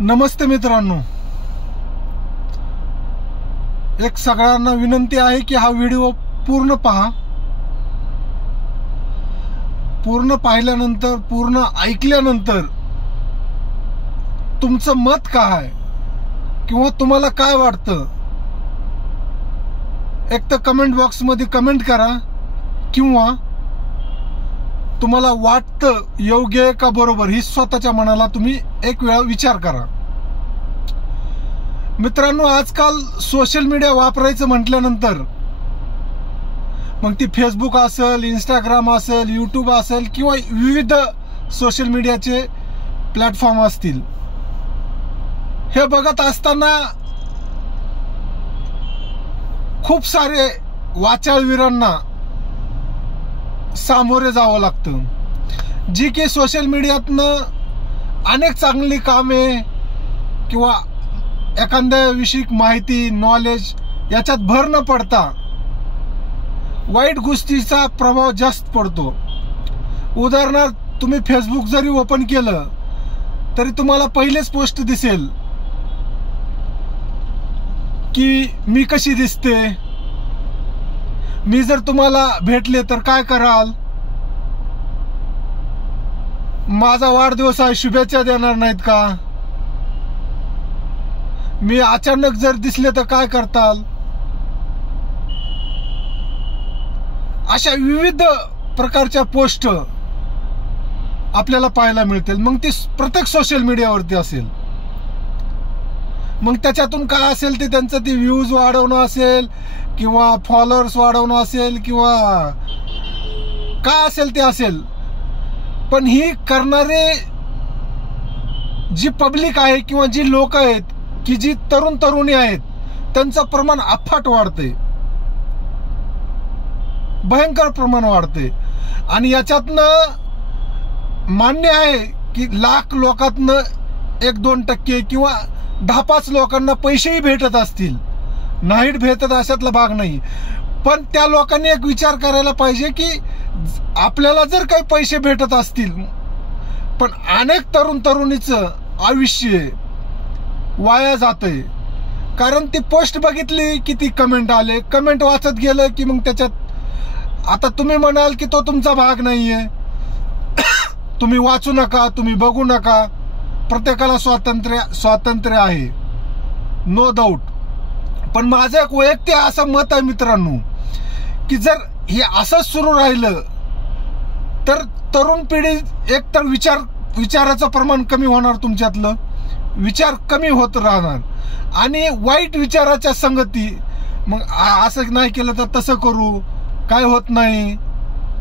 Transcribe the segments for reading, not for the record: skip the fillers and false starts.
नमस्ते मित्रांनो, एक सगळ्यांना विनंती आहे की हा व्हिडिओ पूर्ण पहा. पूर्ण पाहिल्यानंतर, पूर्ण ऐकल्यानंतर तुमचं मत काय किंवा तुम्हाला काय वाटतं, एक तर कमेंट बॉक्स मध्ये कमेंट करा किंवा तुम्हाला वाटतं योग्य आहे का बरोबर ही स्वतःच्या मनाला तुम्ही एक वेळा विचार करा. मित्रांनो, आजकाल सोशल मीडिया वापरायचं म्हटल्यानंतर मग ती फेसबुक असेल, इंस्टाग्राम असेल, यूट्यूब असेल किंवा विविध सोशल मीडियाचे प्लॅटफॉर्म असतील, हे बघत असताना खूप सारे वाचाळवीरांना सामोरे जावं लागतं. जी की सोशल मीडियातनं अनेक चांगली कामे किंवा एखाद्या विषयी माहिती, नॉलेज याच्यात भर न पडता वाईट गोष्टीचा प्रभाव जास्त पडतो. उदाहरणार्थ, तुम्ही फेसबुक जरी ओपन केलं तरी तुम्हाला पहिलेच पोस्ट दिसेल की मी कशी दिसते, मी जर तुम्हाला भेटले तर काय कराल, माझा वाढदिवस आहे शुभेच्छा देणार नाहीत का, मी अचानक जर दिसले तर काय करताल, अशा विविध प्रकारच्या पोस्ट आपल्याला पाहायला मिळतील. मग ती प्रत्येक सोशल मीडियावरती असेल. मग त्याच्यातून काय असेल ते त्यांचं ते व्ह्यूज वाढवणं असेल किंवा फॉलोअर्स वाढवणं असेल किंवा काय असेल ते असेल. पण ही करणारे जी पब्लिक आहे किंवा जी लोक आहेत, की जी तरुण तरुणी आहेत, त्यांचं प्रमाण अफाट वाढते, भयंकर प्रमाण वाढते. आणि याच्यातनं मान्य आहे की लाख लोकांतनं 1-2% किंवा 10-5 लोकांना पैसेही भेटत असतील, नाहीत भेटत अशातला भाग नाही. पण त्या लोकांनी एक विचार करायला पाहिजे की आपल्याला जर काही पैसे भेटत असतील, पण अनेक तरुण तरुणीचं आयुष्य वाया जातंय. कारण ती पोस्ट बघितली की ती कमेंट आले, कमेंट वाचत गेलं की मग त्याच्यात आता तुम्ही म्हणाल की तो तुमचा भाग नाहीये, तुम्ही वाचू नका, तुम्ही बघू नका, प्रत्येकाला स्वातंत्र्य आहे, नो डाऊट. पण माझं एक वैयक्तिक असं मत आहे मित्रांनो, की जर हे असंच सुरू राहिलं तर तरुण पिढी एक तर विचाराचं प्रमाण कमी होणार, तुमच्यातलं विचार कमी होत राहणार आणि वाईट विचाराच्या संगती, मग असं नाही केलं तर तसं करू, काय होत नाही,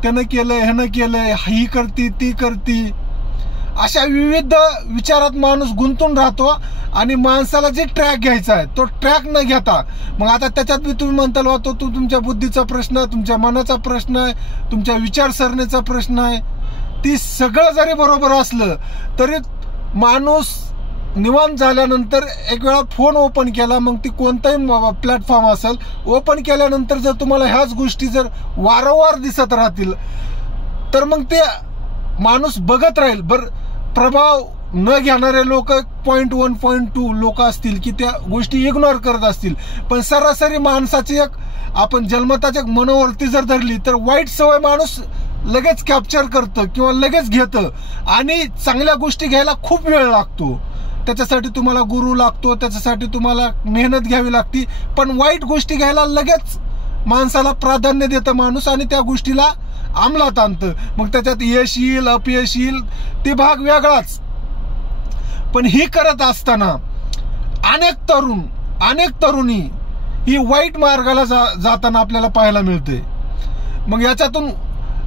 त्यानं केलंय, ह्यानं केलंय, ही करती ती करती, अशा विविध विचारात माणूस गुंतून राहतो. आणि माणसाला जे ट्रॅक घ्यायचा आहे तो ट्रॅक न घेता मग आता त्याच्यात बी तुम्ही म्हणताल तो तुमच्या बुद्धीचा प्रश्न, तुमच्या मनाचा प्रश्न आहे, तुमच्या विचारसरणीचा प्रश्न आहे. ती सगळं जरी बरोबर असलं तरी माणूस निवांत झाल्यानंतर एक वेळा फोन ओपन केला, मग ती कोणताही प्लॅटफॉर्म असेल, ओपन केल्यानंतर जर तुम्हाला ह्याच गोष्टी जर वारंवार दिसत राहतील तर मग ते माणूस बघत राहील. प्रभाव न घेणारे लोक 0.1 0.2 लोक असतील की त्या गोष्टी इग्नोर करत असतील. पण सरासरी माणसाची एक आपण जन्मताची एक मनोवृत्ती जर धरली तर वाईट सवय माणूस लगेच कॅप्चर करतं किंवा लगेच घेतं. आणि चांगल्या गोष्टी घ्यायला खूप वेळ लागतो, त्याच्यासाठी तुम्हाला गुरु लागतो, त्याच्यासाठी तुम्हाला मेहनत घ्यावी लागते. पण वाईट गोष्टी घ्यायला लगेच माणसाला प्राधान्य देतं माणूस आणि त्या गोष्टीला अंमलात आणतं. मग त्याच्यात यश येईल, अपयश येईल, ते भाग वेगळाच. पण ही करत असताना अनेक तरुणी ही वाईट मार्गाला जाताना आपल्याला पाहायला मिळते. मग याच्यातून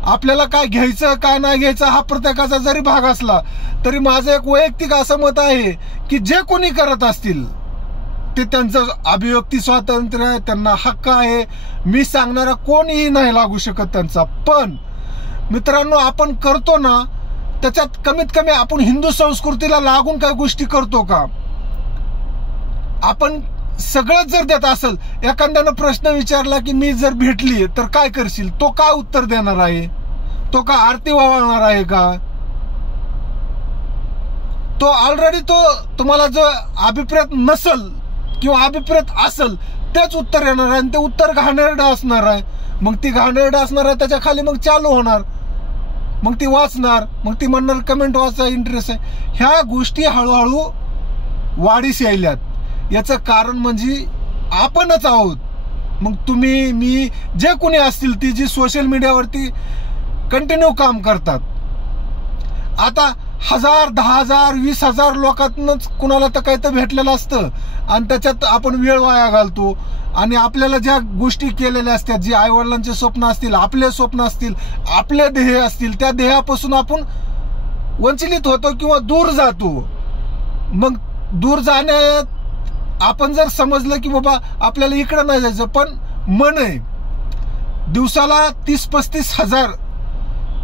आपल्याला काय घ्यायचं काय नाही घ्यायचं हा प्रत्येकाचा जरी भाग असला तरी माझं एक वैयक्तिक असं मत आहे की जे कोणी करत असतील ते त्यांचं अभिव्यक्ती स्वातंत्र्य आहे, त्यांना हक्क आहे, मी सांगणारा कोणीही नाही लागू शकत त्यांचा. पण मित्रांनो, आपण करतो ना त्याच्यात कमीत कमी आपण हिंदू संस्कृतीला लागून काही गोष्टी करतो का? आपण सगळंच जर देत असेल, एखाद्यानं प्रश्न विचारला की मी जर भेटली तर काय करशील, तो काय उत्तर देणार आहे? तो का आरती वावळणार आहे का? तो ऑलरेडी तो तुम्हाला जो अभिप्रेत नसल किंवा अभिप्रेत असल तेच उत्तर येणार आहे आणि ते उत्तर घाणेरडं असणार आहे. मग ती घाणेरडं असणार आहे, त्याच्या खाली मग चालू होणार, मग ती वाचणार, मग ती म्हणणार कमेंट वाचा इंटरेस्ट आहे. ह्या गोष्टी हळूहळू वाढीस यायल्यात. याचं कारण म्हणजे आपणच आहोत. मग तुम्ही, मी, जे कोणी असतील ती जी सोशल मीडियावरती कंटिन्यू काम करतात, आता 1000, 10,000, 20,000 लोकांनाच कुणाला तर काही तर भेटलेलं असतं आणि त्याच्यात आपण वेळ वाया घालतो. आणि आपल्याला ज्या गोष्टी केलेल्या असतात, जी आईवडिलांचे स्वप्न असतील, आपले स्वप्न असतील, आपले ध्येय असतील, त्या ध्येयापासून आपण वंचित होतो किंवा दूर जातो. मग दूर जाण्यात आपण जर समजलं की बाबा आपल्याला इकडं नाही जायचं, पण मन आहे दिवसाला 30-35 हजार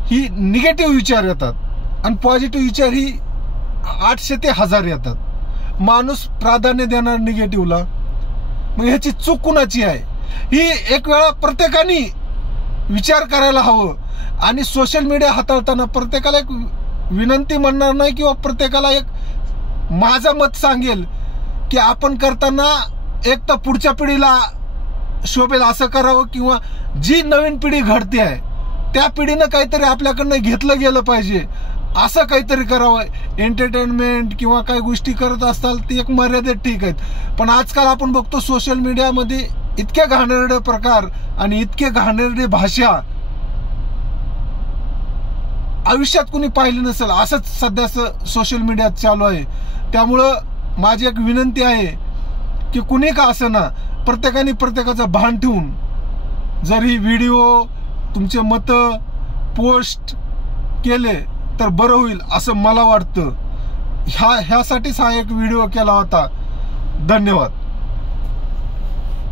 ही निगेटिव्ह विचार येतात आणि पॉझिटिव्ह विचार ही 800 ते 1000 येतात. माणूस प्राधान्य देणार निगेटिव्हला. मग ह्याची चूक कुणाची आहे ही एक वेळा प्रत्येकाने विचार करायला हवं. आणि सोशल मीडिया हाताळताना प्रत्येकाला एक विनंती म्हणणार नाही किंवा प्रत्येकाला एक माझं मत सांगेल की आपण करताना एक तर पुढच्या पिढीला शोभेल असं करावं किंवा जी नवीन पिढी घडते आहे त्या पिढीनं काहीतरी आपल्याकडनं घेतलं गेलं पाहिजे असं काहीतरी करावं. एंटरटेनमेंट किंवा काही गोष्टी करत असताल ती एक मर्यादेत ठीक आहेत, पण आजकाल आपण बघतो सोशल मीडियामध्ये इतके घाणेरडे प्रकार आणि इतके घाणेरडी भाषा आयुष्यात कुणी पाहिली नसेल असंच सध्या सोशल मीडियात चालू आहे. त्यामुळं माझी एक विनंती आहे की कुणी का असना प्रत्येकाने प्रत्येकाचं भान ठेवून जर ही व्हिडिओ तुमचे मतं पोस्ट केले तर बरं होईल असं मला वाटतं. ह्यासाठीच हा एक व्हिडिओ केला होता. धन्यवाद.